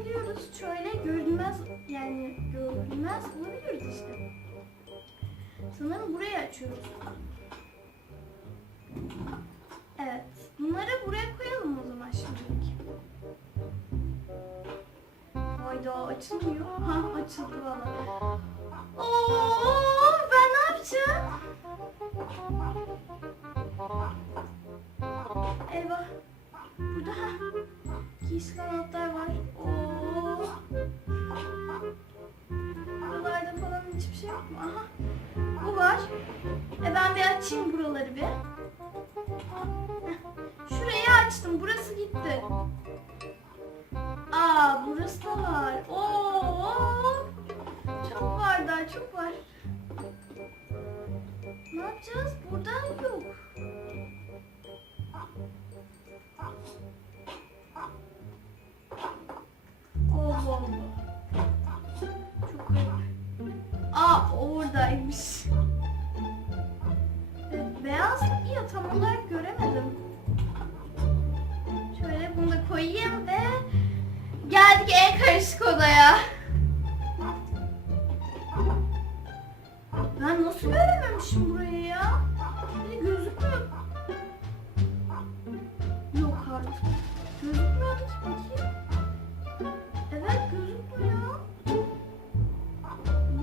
Zıplayabiliyoruz. Şöyle görünmez yani görünmez olabiliyoruz işte. Sanırım burayı açıyoruz. Evet. Bunları buraya koyalım o zaman şimdilik. Hayda açılmıyor. Ha açıldı valla. Oo ben ne yapacağım? Eyvah. Burada ha. Giysi anahtar var. Açayım buraları bir. Şurayı açtım. Burası gitti. Aa burası da var. Oo. Çok var daha çok var. Ne yapacağız? Burada yok. Allah Allah. Çok garip. Aa oradaymış. Karışık odaya. Ben nasıl görememişim burayı ya? Bir de gözükmüyor. Yok artık. Gözükmüyordu ki bakayım. Evet gözükmüyor.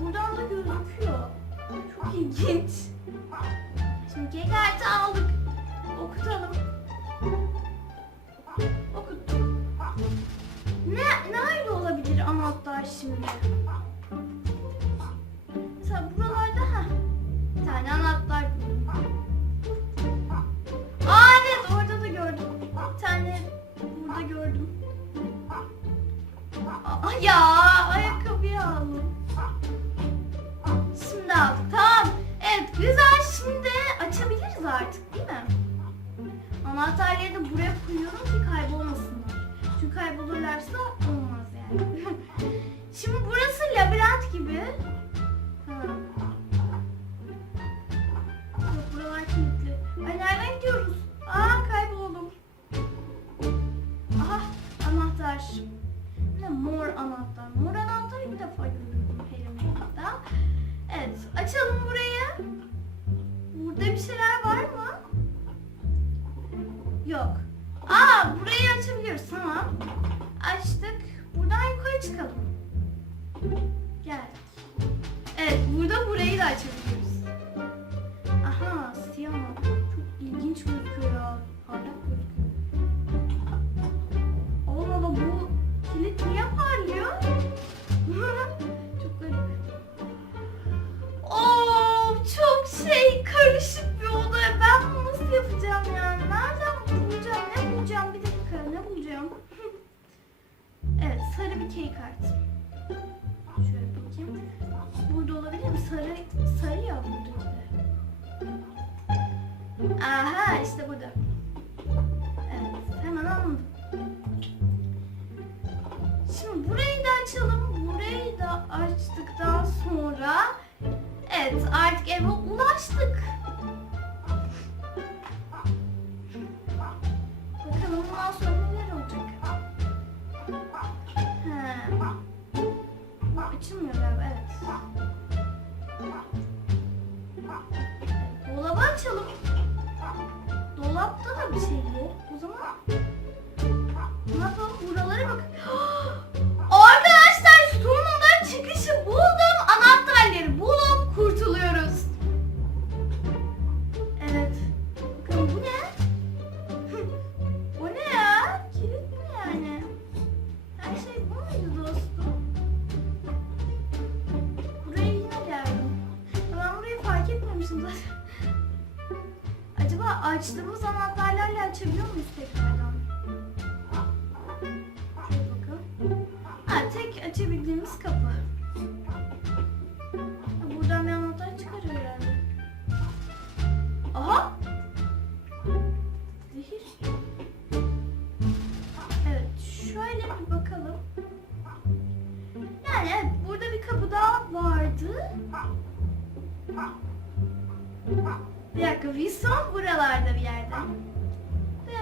Buradan da gözüküyor. Çok ilginç. Şimdi kartı aldık. Okutalım. Anahtarları da buraya koyuyorum ki kaybolmasınlar. Çünkü kaybolurlarsa olmaz yani. Şimdi burası labirent gibi. Yok. Aa burayı açabiliyoruz tamam. Açtık. Buradan yukarı çıkalım. Gel. Evet burada burayı da açabiliyoruz. Aha siyah mı? Çok ilginç gözüküyor ya. Parlak gözüküyor. Allah Allah bu kilit niye parlıyor? çok garip. Oo çok şey karışık bir oda. Ben bunu nasıl yapacağım yani? Key kart. Şöyle bakayım. Burada olabilir mi? Sarı, sarı ya buradaki de. Aha işte burada. Evet hemen anladım. Şimdi burayı da açalım. Burayı da açtıktan sonra evet artık eve ulaştık. Açılmıyor galiba evet. Dolabı açalım. Dolapta da bir şey yok. O zaman etmemişim zaten. Acaba açtığımız anahtarlarla açabiliyor muyuz tekrardan? Şöyle bakalım. Ha, tek açabildiğimiz kapı. Buralarda bir yerde. De,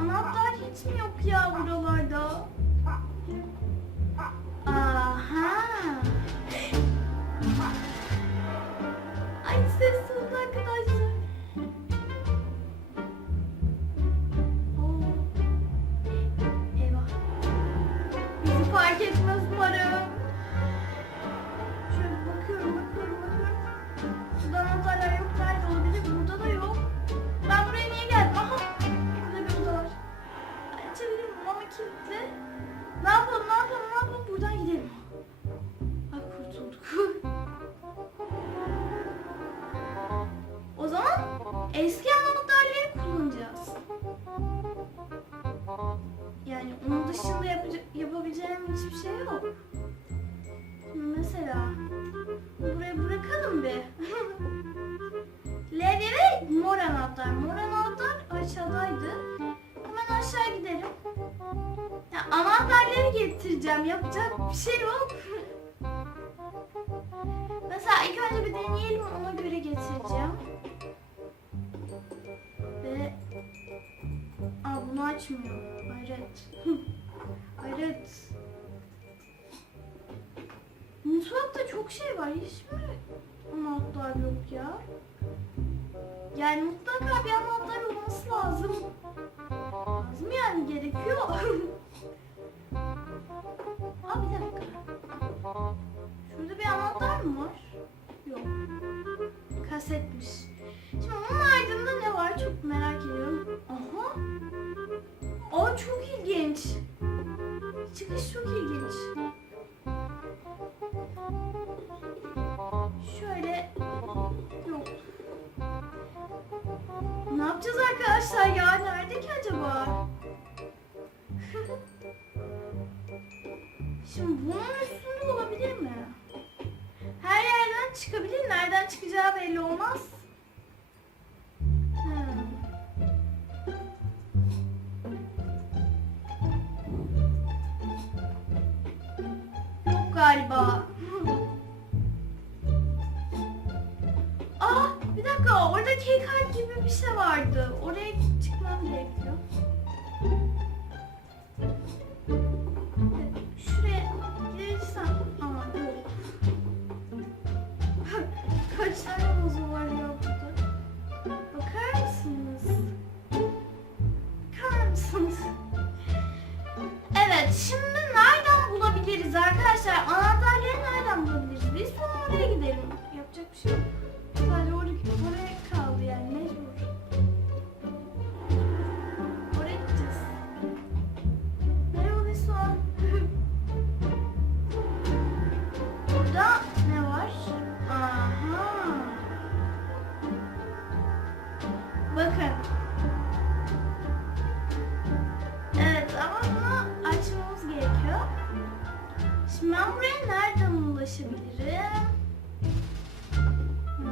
anahtar hiç mi yok ya buralarda? Aha. Ay ses kilitli. Ne yapalım, ne yapalım, ne yapalım? Buradan gidelim. Ay kurtulduk. o zaman eski anahtarları kullanacağız. Yani onun dışında yapıca- getireceğim. Yapacak bir şey yok. Mesela ilk önce bir deneyelim ona göre getireceğim. Ve Aa bunu açmıyor. Hayret. Hayret. Mutfakta çok şey var. Hiç mi anahtar yok ya? Yani mutlaka bir anahtar olması lazım. Lazım yani gerekiyor. Aa bir dakika. Şurada bir anahtar mı var? Yok. Kasetmiş. Şimdi onun ardında ne var çok merak ediyorum. Aha. Aa çok ilginç. Çıkış çok ilginç. Şöyle yok. Ne yapacağız arkadaşlar ya? Nerede ki acaba? Şimdi bunun üstünde olabilir mi? Her yerden çıkabilir. Nereden çıkacağı belli olmaz. Hmm. Yok galiba. Aa bir dakika orada keycard gibi bir şey vardı. Oraya şimdi nereden bulabiliriz arkadaşlar? Anahtarları nereden bulabiliriz? Biz sonra oraya gidelim. Yapacak bir şey yok. Ulaşabilirim? Hmm.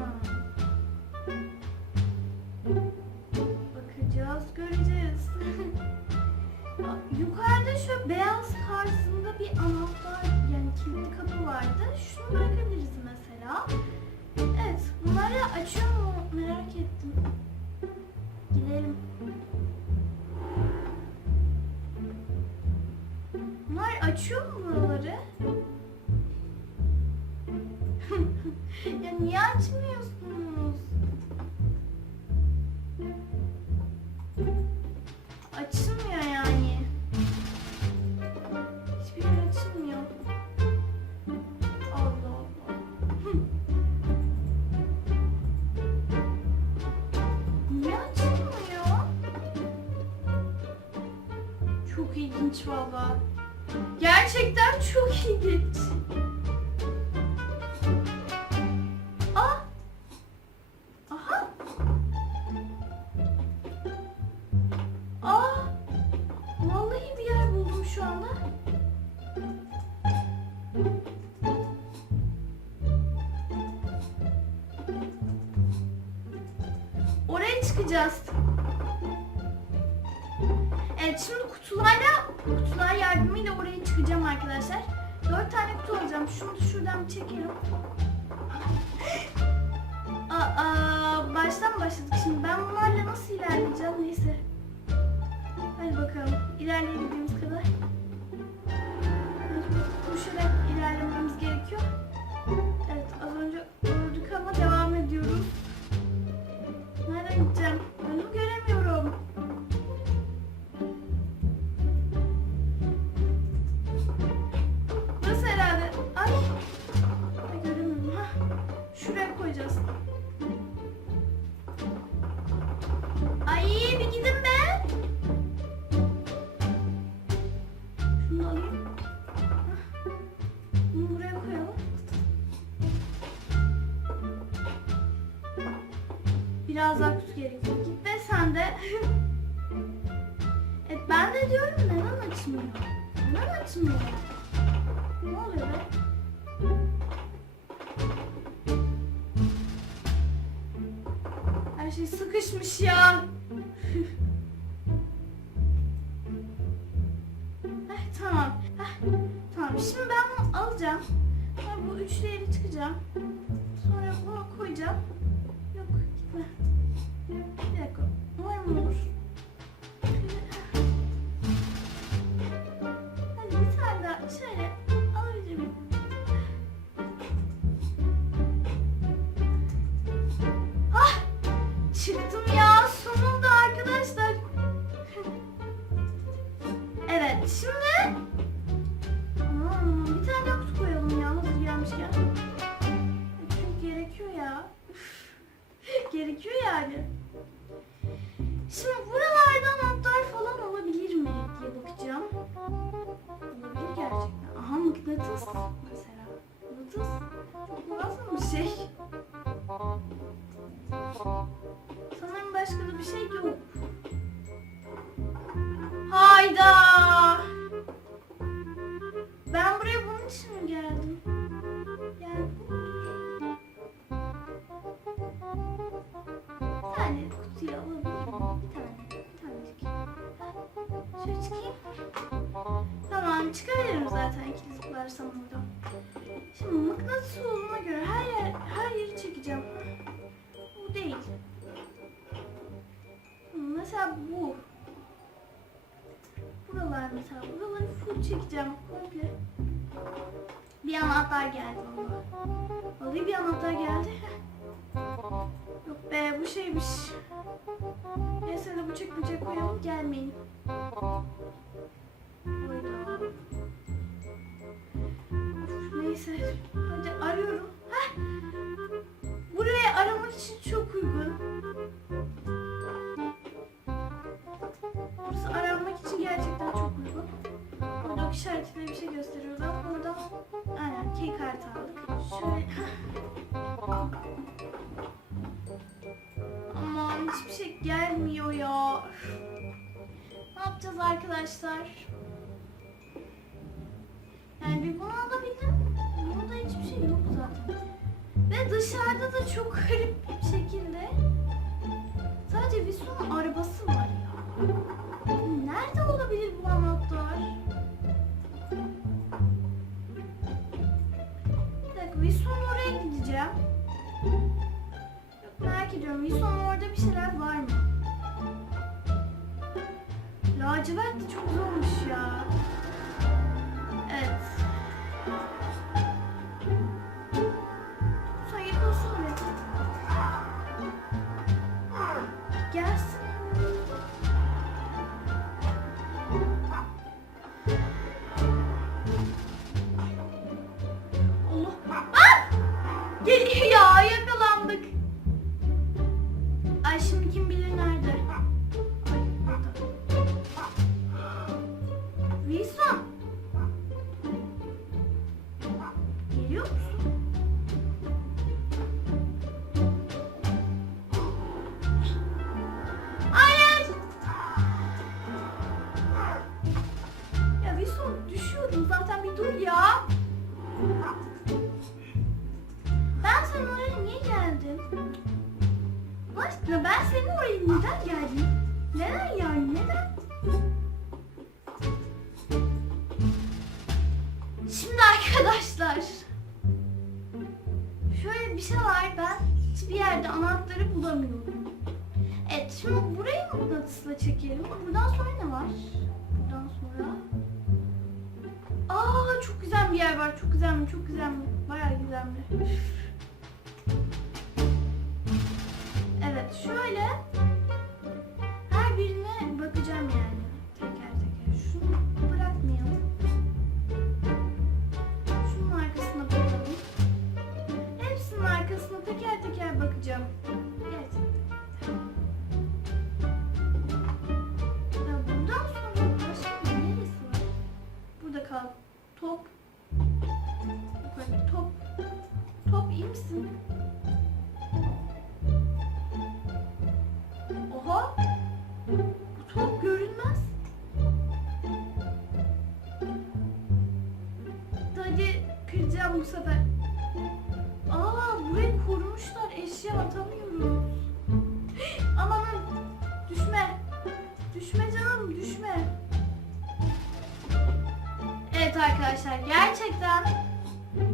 Bakacağız, göreceğiz. Yukarıda şu beyaz tarzında bir anahtar yani kilitli kapı vardı. Şunu bırakabiliriz mesela. Evet, bunları açıyor mu merak ettim. Gidelim. Bunlar açıyor mu buraları? Ya niye açmıyorsunuz? Açılmıyor yani. Hiçbir yer açılmıyor. Allah Allah. Niye açılmıyor? Çok ilginç valla. Gerçekten çok ilginç. Oraya çıkacağız. Evet şimdi kutularla kutular yardımıyla oraya çıkacağım arkadaşlar. Dört tane kutu alacağım. Şunu da şuradan bir çekelim. Aa, baştan başladık şimdi. Ben bunlarla nasıl ilerleyeceğim? Neyse. Hadi bakalım. İlerleyebildiğimiz kadar. Koşarak ilerlememiz gerekiyor. Biraz daha kutu gerekiyor. Git be sen de. evet ben de diyorum neden açmıyor? Neden açmıyor? Ne oluyor be? Her şey sıkışmış ya. Heh, tamam. Heh, tamam. Şimdi ben bunu alacağım. Sonra bu üçlü yere çıkacağım. Sonra bunu koyacağım. Yok gitme. Bir dakika. Hadi bir şöyle alabilir miyim? Ah! Çıktım ya sonunda arkadaşlar. Evet şimdi bir tane kutu koyalım ya nasıl gelmişken. Çünkü gerekiyor ya. gerekiyor yani. Tane kutuyu miyim? Bir tane, bir tanecik. Şöyle çıkayım. Tamam çıkarırım zaten ikili zıplarsam buradan. Şimdi mıknatıs olduğuna göre her yer, her yeri çekeceğim. Bu değil. Mesela bu. Buralar mesela. Buraları full çekeceğim komple. Bir anahtar geldi valla. Vallahi bir anahtar geldi. Yok be bu şeymiş. Neyse de bıçak bıçak koyalım gelmeyin. Hayda. Neyse hadi arıyorum. Heh. Buraya aramak için çok uygun. Burası aranmak için gerçekten çok uygun. Burada ok işaretleri bir şey gösteriyorlar. Burada aynen key kartı aldık. Şöyle hiçbir şey gelmiyor ya. Ne yapacağız arkadaşlar? Yani bir bunu alabildim. Burada hiçbir şey yok zaten. Ve dışarıda da çok garip bir şekilde sadece Visu'nun arabası var ya. Nerede olabilir bu anahtar? Bir dakika Visu'nun oraya gideceğim. Merak ediyorum Visu'nun bir şeyler var mı? Lacivert de çok zormuş ya. Anahtarı bulamıyorum. Evet şimdi burayı mıknatısla çekelim. Buradan sonra ne var? Buradan sonra... Aa çok güzel bir yer var. Çok güzel mi? Çok güzel mi? Bayağı güzel mi? Evet şöyle bakacağım. Evet arkadaşlar gerçekten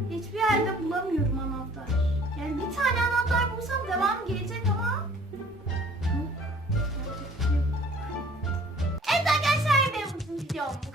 hiçbir yerde bulamıyorum anahtar. Yani bir tane anahtar bulsam devam gelecek ama. Evet arkadaşlar benim videom bu